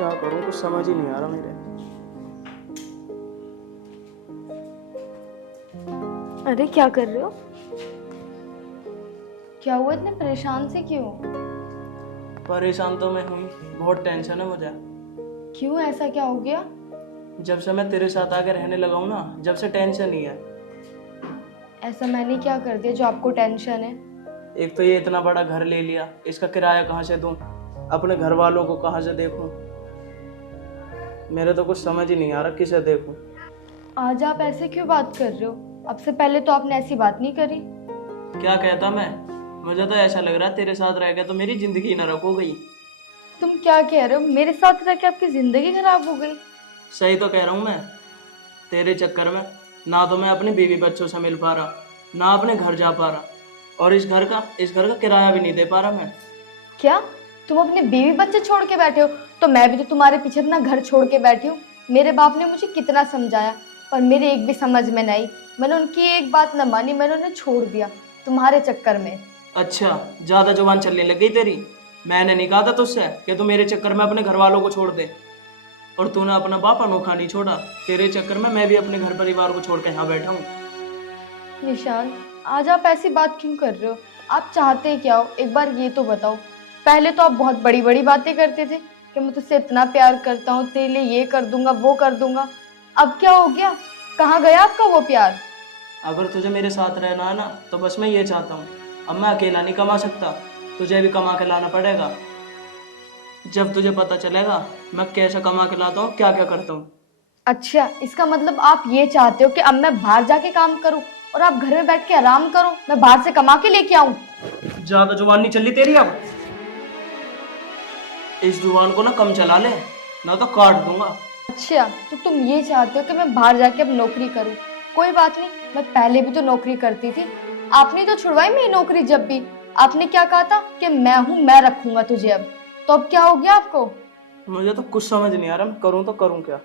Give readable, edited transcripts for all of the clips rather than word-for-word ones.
क्या करूं, कुछ समझ ही नहीं आ रहा मेरे। अरे क्या कर रहे हो? क्या हुआ, इतने परेशान से क्यों? परेशान तो मैं हूँ, बहुत टेंशन है मुझे। क्यों, ऐसा क्या हो गया? जब से मैं तेरे साथ आके रहने लगा हूँ ना, जब से टेंशन ही है। ऐसा मैंने क्या कर दिया जो आपको टेंशन है? एक तो ये इतना बड़ा घर ले लिया, इसका किराया कहाँ से दूं, अपने घर वालों को कहाँ से देखूं। मेरे तो कुछ समझ ही नहीं आ रहा किसे देखूं। आज आप ऐसे क्यों बात कर रहे हो? अब से पहले तो आपने ऐसी बात नहीं करी। क्या कहता मैं, मुझे तो ऐसा लग रहा है तेरे साथ रह के तो मेरी जिंदगी नरक हो गई। तुम क्या कह रहे हो? मेरे साथ रह के आपकी जिंदगी खराब हो गई? सही तो कह रहा हूँ मैं। तेरे चक्कर में ना तो मैं अपने बीवी बच्चों से मिल पा रहा, ना अपने घर जा पा रहा, और इस घर का किराया भी नहीं दे पा रहा मैं। क्या तुम अपने बीवी बच्चे छोड़ के बैठे हो? तो मैं भी तो तुम्हारे पीछे अपना घर छोड़ के बैठी हूँ। मेरे बाप ने मुझे कितना समझाया, पर मेरे एक भी समझ में नहीं। मैंने उनकी एक बात न मानी, मैंने उन्हें छोड़ दिया तुम्हारे चक्कर में। अच्छा, ज्यादा जुबान चलने लग गई तेरी। मैंने नहीं कहा था तुझसे कि तू मेरे चक्कर में अपने घर वालों को छोड़ दे, और तूने अपना बाप अनोखा नहीं छोड़ा। तेरे चक्कर में मैं भी अपने घर परिवार को छोड़ के यहाँ बैठा हूँ। निशान, आज आप ऐसी बात क्यों कर रहे हो? आप चाहते क्या हो, एक बार ये तो बताओ। पहले तो आप बहुत बड़ी बड़ी बातें करते थे कि मैं तुझसे इतना प्यार करता हूँ, तेरे लिए ये कर दूंगा वो कर दूंगा। अब क्या हो गया? कहाँ गया आपका वो प्यार? अगर तुझे मेरे साथ रहना है ना, तो बस मैं ये चाहता हूँ। अब मैं अकेला नहीं कमा सकता, तुझे भी कमा के लाना पड़ेगा। जब तुझे पता चलेगा मैं कैसे कमा के लाता हूँ, क्या क्या करता हूँ। अच्छा, इसका मतलब आप ये चाहते हो कि अब मैं बाहर जाके काम करूं और आप घर में बैठ के आराम करो, मैं बाहर से कमा के लेके आऊं? ज्यादा जुबान नहीं चली तेरी अब। इस जुबान को ना कम चला ले, ना तो काट दूंगा। अच्छा, तो तुम ये चाहते हो कि मैं बाहर जाके अब नौकरी करूं? कोई बात नहीं, मैं पहले भी तो नौकरी करती थी। आपने तो छुड़वाई मेरी नौकरी जब भी। आपने क्या कहा था कि मैं हूं, मैं रखूंगा तुझे अब। तो अब क्या हो गया आपको? मुझे तो कुछ समझ नहीं आ रहा, मैं करूँ तो करूँ क्या।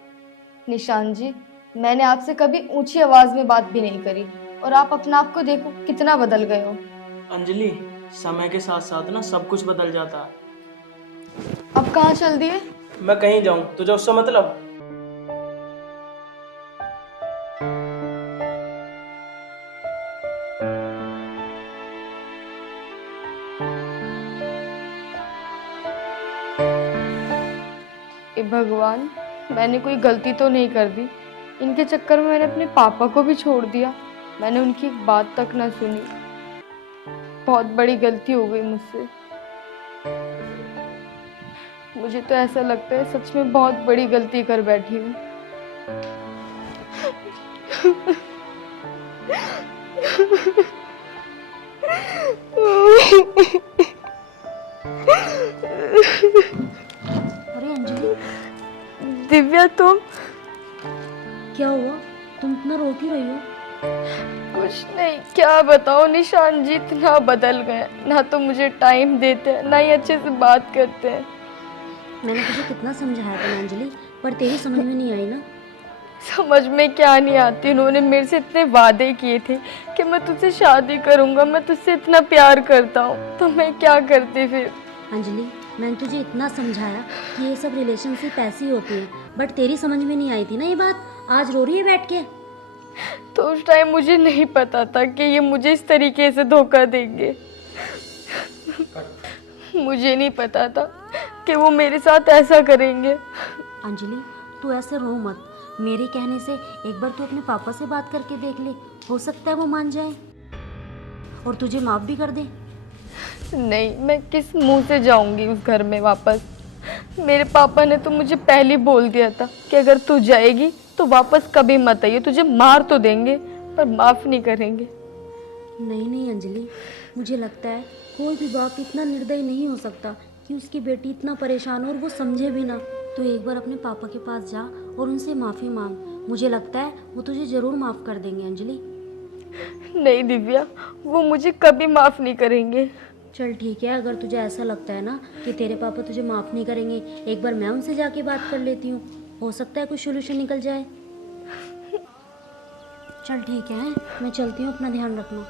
निशान जी, मैंने आपसे कभी ऊंची आवाज में बात भी नहीं करी, और आप अपना आप को देखो कितना बदल गए हो। अंजलि, समय के साथ साथ ना सब कुछ बदल जाता है। अब कहाँ चल दिए? मैं कहीं जाऊं तुझे उससे मतलब। ए भगवान, मैंने कोई गलती तो नहीं कर दी? इनके चक्कर में मैंने अपने पापा को भी छोड़ दिया। मैंने उनकी एक बात तक ना सुनी। बहुत बड़ी गलती हो गई मुझसे। मुझे तो ऐसा लगता है सच में बहुत बड़ी गलती कर बैठी हूँ। अरे अंजलि, दिव्या, तुम? क्या हुआ? तुम इतना रो क्यों रही हो? कुछ नहीं, क्या बताओ, निशान जी इतना बदल गए। ना तो मुझे टाइम देते हैं, ना ही अच्छे से बात करते हैं। मैंने तुझे कितना समझाया था ना अंजलि, पर तेरी समझ में नहीं आई ना। समझ में क्या नहीं आती, उन्होंने मेरे से इतने वादे किए थे कि मैं तुझसे शादी करूंगा, मैं तुझसे इतना प्यार करता हूँ, तो मैं क्या करती फिर? अंजलि, मैंने तुझे इतना समझाया कि ये सब रिलेशनशिप ऐसी होती है, बट तेरी समझ में नहीं आई थी ना ये बात। आज रो रही है बैठ के। तो उस टाइम मुझे नहीं पता था कि ये मुझे इस तरीके से धोखा देंगे। मुझे नहीं पता था कि वो मेरे साथ ऐसा करेंगे। अंजलि, तू ऐसे रो मत। मेरे कहने से एक बार तू अपने पापा से बात करके देख ले, हो सकता है वो मान जाए और तुझे माफ़ भी कर दे। नहीं, मैं किस मुंह से जाऊंगी उस घर में वापस? मेरे पापा ने तो मुझे पहले ही बोल दिया था कि अगर तू जाएगी तो वापस कभी मत आइए, तुझे मार तो देंगे पर माफ नहीं करेंगे। नहीं नहीं अंजलि, मुझे लगता है कोई भी बाप इतना निर्दयी नहीं हो सकता कि उसकी बेटी इतना परेशान हो और वो समझे भी ना। तो एक बार अपने पापा के पास जा और उनसे माफ़ी मांग। मुझे लगता है वो तुझे ज़रूर माफ़ कर देंगे अंजलि। नहीं दिव्या, वो मुझे कभी माफ नहीं करेंगे। चल ठीक है, अगर तुझे ऐसा लगता है ना कि तेरे पापा तुझे माफ़ नहीं करेंगे, एक बार मैं उनसे जाके बात कर लेती हूँ, हो सकता है कुछ सोल्यूशन निकल जाए। चल ठीक है, मैं चलती हूँ, अपना ध्यान रखना।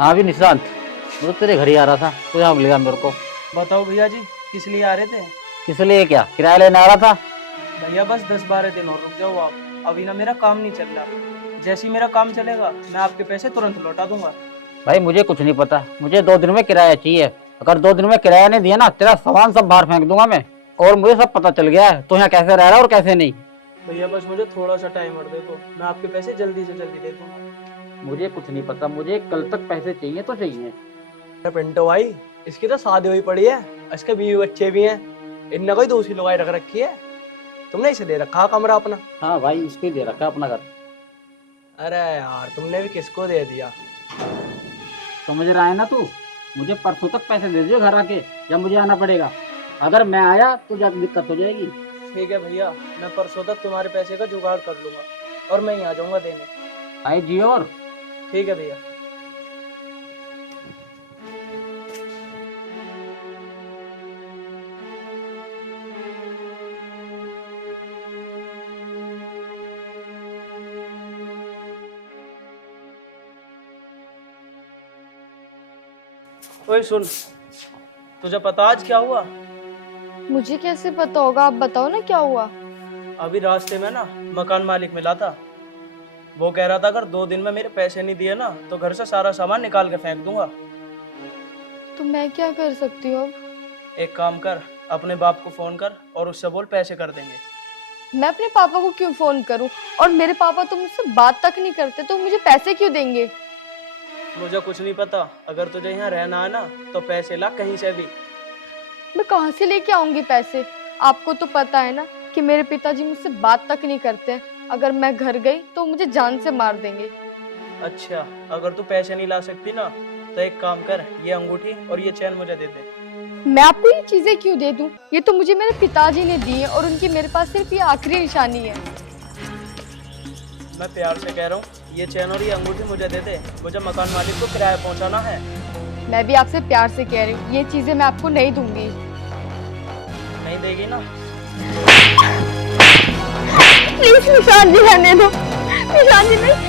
हाँ भी निशांत, मैं तो तेरे घर ही आ रहा था, तो यहाँ मिलेगा मेरे को। बताओ भैया जी, किस लिए आ रहे थे? किस लिए? क्या किराया लेने आ रहा था? भैया बस 10-12 दिन और रुक जाओ आप। अभी ना मेरा काम नहीं चल रहा। जैसे ही मेरा काम चलेगा मैं आपके पैसे तुरंत लौटा दूंगा। भाई मुझे कुछ नहीं पता, मुझे 2 दिन में किराया चाहिए। अगर 2 दिन में किराया नहीं दिया ना, तेरा सामान सब बाहर फेंक दूंगा मैं। और मुझे सब पता चल गया है तो यहाँ कैसे रह रहा है और कैसे नहीं। भैया बस मुझे थोड़ा सा टाइम और दे दो, मैं आपके पैसे जल्दी से जल्दी दे दूंगा। मुझे कुछ नहीं पता, मुझे कल तक पैसे चाहिए तो चाहिए। अरे पिंटो भाई, इसकी तो शादी हुई पड़ी है, इसके बीवी बच्चे भी हैं। इनने कोई दूसरी लुगाई रख रखी है? तुमने इसे दे रखा कमरा अपना? हाँ भाई, उसको ही दे रखा है अपना घर। अरे यार, तुमने भी किसको दे दिया? समझ रहा है ना तू? मुझे परसों तक पैसे दे दियो घर आके, या मुझे आना पड़ेगा। अगर मैं आया तो ज्यादा दिक्कत हो जाएगी। ठीक है भैया, मैं परसों तक तुम्हारे पैसे का जुगाड़ कर लूंगा और मैं ही आ जाऊंगा देने। भाई जी। और ठीक है भैया। ओए सुन, तुझे पता आज क्या हुआ? मुझे कैसे पता होगा, आप बताओ ना क्या हुआ। अभी रास्ते में ना मकान मालिक मिला था। वो कह रहा था अगर 2 दिन में मेरे पैसे नहीं दिए ना तो घर से सारा सामान निकाल के फेंक दूंगा। तो मैं क्या कर सकती हूँ अब? एक काम कर, अपने बाप को फोन कर और उससे बोल पैसे कर देंगे। मैं अपने पापा को क्यों फोन करूं? और मेरे पापा तो मुझसे बात तक नहीं करते, तो मुझे पैसे क्यों देंगे? मुझे कुछ नहीं पता, अगर तुझे यहाँ रहना है ना तो पैसे ला कहीं से भी। मैं कहाँ से लेके आऊंगी पैसे? आपको तो पता है ना कि मेरे पिताजी मुझसे बात तक नहीं करते हैं। अगर मैं घर गई तो मुझे जान से मार देंगे। अच्छा, अगर तू पैसे नहीं ला सकती ना तो एक काम कर, ये अंगूठी और ये चैन मुझे दे दे। मैं आपको ये चीजें क्यों दे दूं? ये तो मुझे मेरे पिताजी ने दी है और उनकी मेरे पास सिर्फ ये आखिरी निशानी है। मैं प्यार से कह रहा हूँ, ये चैन और ये अंगूठी मुझे दे दे। मुझे मकान मालिक को किराया पहुँचाना है। मैं भी आपसे प्यार से कह रही हूँ, ये चीजें मैं आपको नहीं दूंगी। नहीं देगी ना? प्लीज निशान जी, रहने दो। निशान जी नहीं।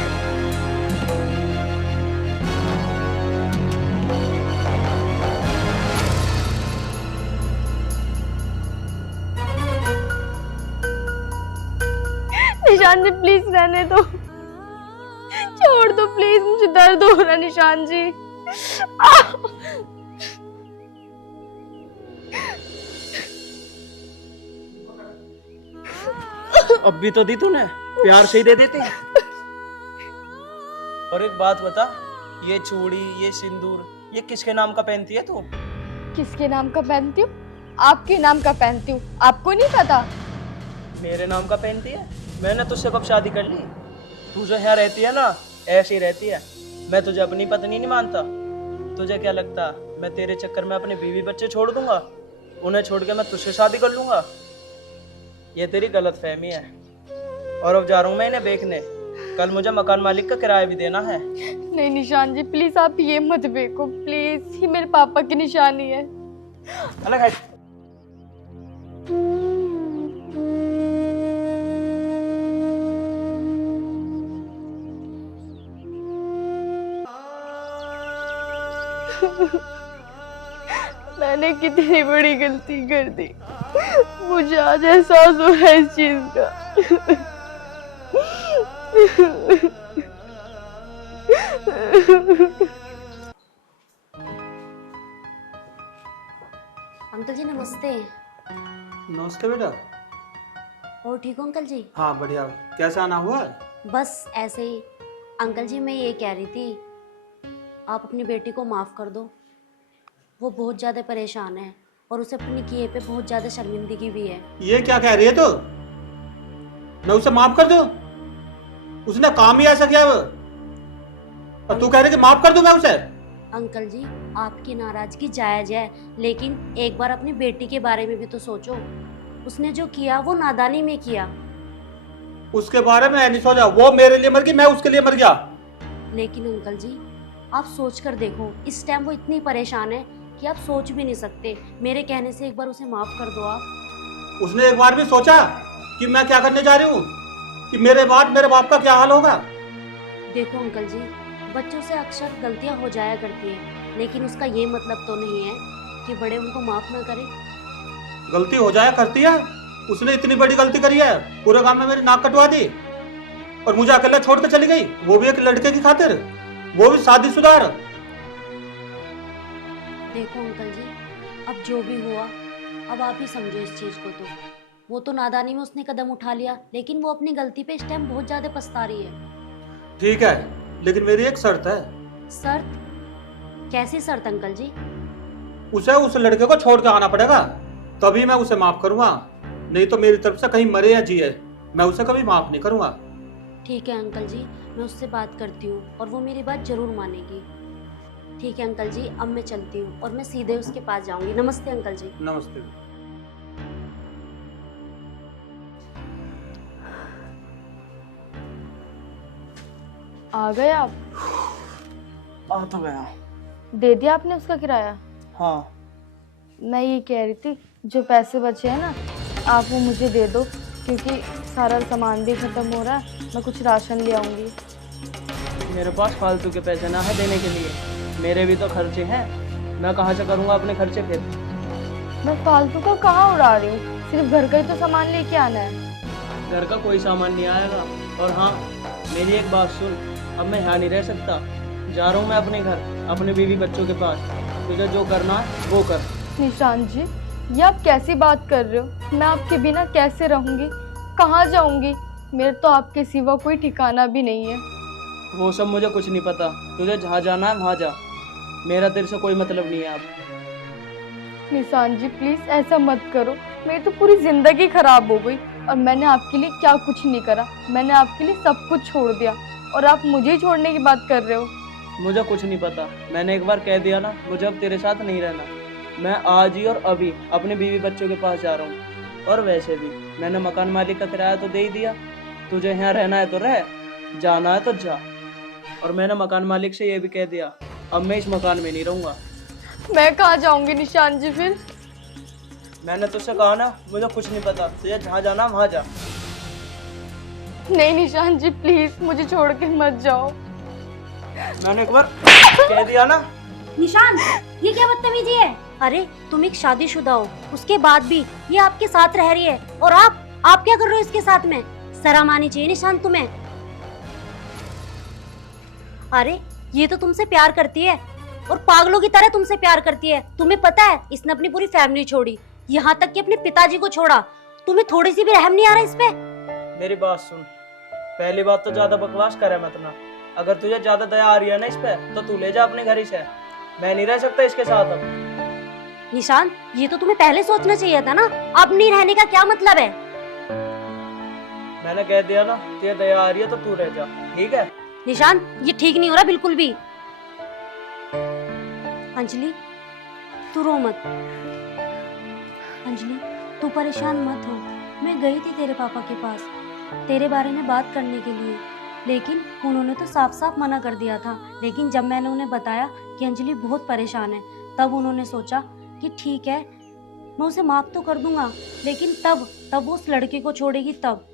निशान जी प्लीज रहने दो, छोड़ दो प्लीज, मुझे दर्द हो रहा है निशान जी। अब भी तो दी तूने, प्यार से ही दे देती। और एक बात बता, ये चूड़ी ये सिंदूर ये किसके नाम का पहनती है तू? किसके नाम का पहनती हूँ? आपके नाम का पहनती हूँ, आपको नहीं पता? मेरे नाम का पहनती है? मैंने तुझसे कब शादी कर ली? तू जो यहाँ रहती है ना ऐसी रहती है। मैं तुझे अपनी पत्नी नहीं मानता। तुझे क्या लगता मैं तेरे चक्कर में अपने बीवी बच्चे छोड़ दूंगा? उन्हें छोड़ के मैं तुझसे शादी कर लूंगा? ये तेरी गलत फहमी है। और अब जा रहा हूँ मैं इन्हें देखने। कल मुझे मकान मालिक का किराया भी देना है। नहीं निशान जी प्लीज, आप ये मत बेको प्लीज, ये मेरे पापा की निशानी है। अलग है। मैंने कितनी बड़ी गलती कर दी, मुझे आज एहसास हो रहा है इस चीज का। अंकल जी नमस्ते। नमस्ते बेटा। और ठीक हो अंकल जी? हाँ बढ़िया। कैसा आना हुआ? बस ऐसे ही। अंकल जी मैं ये कह रही थी, आप अपनी बेटी को माफ़ कर दो। वो बहुत ज़्यादा परेशान है और उसे अपने किए पे बहुत ज़्यादा शर्मिंदगी भी है। ये क्या कह रही है तू? मैं उसे माफ कर दूं? उसने काम ही ऐसा किया वो, और तू कह रही कि माफ कर दूं मैं उसे? अंकल जी आपकी नाराज़गी जायज़ है, लेकिन एक बार अपनी बेटी के बारे में भी तो सोचो। उसने जो किया वो नादानी में किया। उसके बारे में नहीं सोचा, वो मेरे लिए मर गई, मैं उसके लिए मर गया। लेकिन अंकल जी आप सोच कर देखो, इस टाइम वो इतनी परेशान है कि आप सोच भी नहीं सकते। मेरे कहने से एक बार उसे माफ़ कर दो आप। उसने एक बार भी सोचा कि मैं क्या करने जा रही हूँ, कि मेरे बाद मेरे बाप का क्या हाल होगा? देखो अंकल जी बच्चों से अक्सर गलतियां हो जाया करती हैं, लेकिन उसका ये मतलब तो नहीं है कि बड़े उनको माफ ना करें। गलती हो जाया करती है, उसने इतनी बड़ी गलती करी है, पूरे गांव में मेरी नाक कटवा दी और मुझे अकेला छोड़ के चली गई, वो भी एक लड़के की खातिर, वो भी शादीशुदा। देखो अंकल जी, अब जो भी हुआ अब आप ही समझो इस चीज को। तो वो तो नादानी में उसने कदम उठा लिया, लेकिन वो अपनी गलती पे इस टाइम बहुत ज्यादा पछता रही है। ठीक है, लेकिन मेरी एक शर्त है। शर्त? कैसी शर्त अंकल जी? उसे उस लड़के को छोड़ के आना पड़ेगा, तभी मैं उसे माफ करूंगा, नहीं तो मेरी तरफ से कहीं मरे या जिए मैं उसे कभी माफ नहीं करूंगा। ठीक है अंकल जी, मैं उससे बात करती हूँ और वो मेरी बात जरूर मानेगी। ठीक है अंकल जी, अब मैं चलती हूँ और मैं सीधे उसके पास जाऊंगी। नमस्ते अंकल जी। नमस्ते। आ गए आप? आ तो गया। दे दिया आपने उसका किराया? हाँ। मैं ये कह रही थी, जो पैसे बचे हैं ना, आप वो मुझे दे दो, क्योंकि सारा सामान भी ख़त्म हो रहा है। मैं कुछ राशन ले आऊँगी। मेरे पास फालतू के पैसे ना है देने के लिए, मेरे भी तो खर्चे हैं, मैं कहाँ से करूँगा अपने खर्चे फिर? मैं फालतू का कहाँ उड़ा रही हूँ, सिर्फ घर का ही तो सामान लेके आना है। घर का कोई सामान नहीं आएगा। और हाँ, मेरी एक बात सुन, अब मैं यहाँ नहीं रह सकता, जा रहा हूँ मैं अपने घर, अपने बीवी बच्चों के पास। तुझे जो करना है वो कर। निशांत जी, ये आप कैसी बात कर रहे हो? मैं आपके बिना कैसे रहूँगी, कहाँ जाऊँगी? मेरे तो आपके सिवा कोई ठिकाना भी नहीं है। वो सब मुझे कुछ नहीं पता, तुझे जहाँ जाना है वहाँ जा, मेरा तेरे से कोई मतलब नहीं है अब। निशांत जी प्लीज़ ऐसा मत करो, मेरी तो पूरी ज़िंदगी ख़राब हो गई और मैंने आपके लिए क्या कुछ नहीं करा। मैंने आपके लिए सब कुछ छोड़ दिया और आप मुझे ही छोड़ने की बात कर रहे हो। मुझे कुछ नहीं पता, मैंने एक बार कह दिया ना, मुझे अब तेरे साथ नहीं रहना। मैं आज ही और अभी अपने बीवी बच्चों के पास जा रहा हूँ। और वैसे भी मैंने मकान मालिक का किराया तो दे ही दिया, तुझे यहाँ रहना है तो रह, जाना है तो जा। और मैंने मकान मालिक से ये भी कह दिया, अब मैं इस मकान में नहीं रहूँगा। मैं कहाँ जाऊँगी निशांत जी फिर? मैंने तुझसे कहा ना, मुझे कुछ नहीं पता, तुझे जहाँ जाना वहाँ जा। नहीं निशांत जी प्लीज़ मुझे छोड़ के मत जाओ। मैंने एक बार कह दिया ना। निशान, ये क्या बदतमीजी है? अरे तुम एक शादीशुदा हो, उसके बाद भी ये आपके साथ रह रही है और आप क्या कर रहे हो इसके साथ में? शर्म आनी चाहिए निशान तुम्हें। अरे ये तो तुमसे प्यार करती है और पागलों की तरह तुमसे प्यार करती है। तुम्हें पता है इसने अपनी पूरी फैमिली छोड़ी, यहाँ तक कि अपने पिताजी को छोड़ा। तुम्हें थोड़ी सी भी रहम नहीं आ रहा इस पे? मेरी बात सुन, पहली बात तो ज्यादा बकवास करे मत ना। अगर तुझे ज्यादा दया आ रही है ना इस पे, तो तू ले जा अपने घर ही से, मैं नहीं रह सकता इसके साथ अब। निशान, ये तो तुम्हें पहले सोचना चाहिए था ना, अब नहीं रहने का क्या मतलब है? मैंने कह दिया ना, तुझे दया आ रही है तो तू रह जा, ठीक है? निशान, ये ठीक नहीं हो रहा बिल्कुल भी। अंजलि, तू रो मत। अंजलि, तू परेशान मत हो। मैं गई थी तेरे पापा के पास तेरे बारे में बात करने के लिए, लेकिन उन्होंने तो साफ साफ मना कर दिया था। लेकिन जब मैंने उन्हें बताया कि अंजलि बहुत परेशान है, तब उन्होंने सोचा कि ठीक है मैं उसे माफ तो कर दूंगा, लेकिन तब वो उस लड़के को छोड़ेगी तब।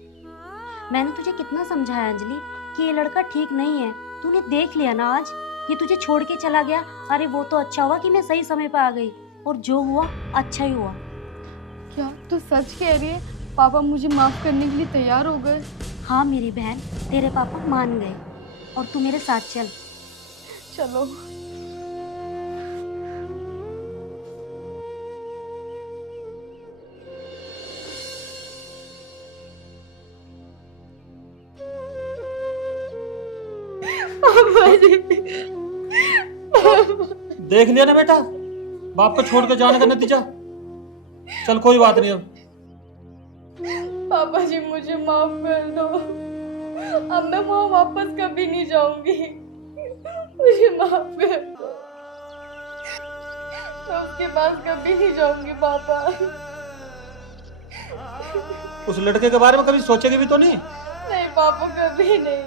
मैंने तुझे कितना समझाया अंजलि कि ये लड़का ठीक नहीं है, तूने देख लिया ना आज, ये तुझे छोड़ के चला गया। अरे वो तो अच्छा हुआ कि मैं सही समय पर आ गई, और जो हुआ अच्छा ही हुआ। क्या तू सच कह रही है? पापा मुझे माफ करने के लिए तैयार हो गए? हाँ मेरी बहन, तेरे पापा मान गए और तू मेरे साथ चल। चलो। देख लिया ना बेटा, बाप को छोड़ के जाने का नतीजा। चल कोई बात नहीं, अब पापा जी मुझे माफ कर दो, अब मैं वहाँ वापस कभी नहीं जाऊंगी। मुझे माफ कर दो, मैं उसके पास कभी नहीं जाऊंगी पापा। उस लड़के के बारे में कभी सोचेगी भी तो नहीं? नहीं पापा, कभी नहीं।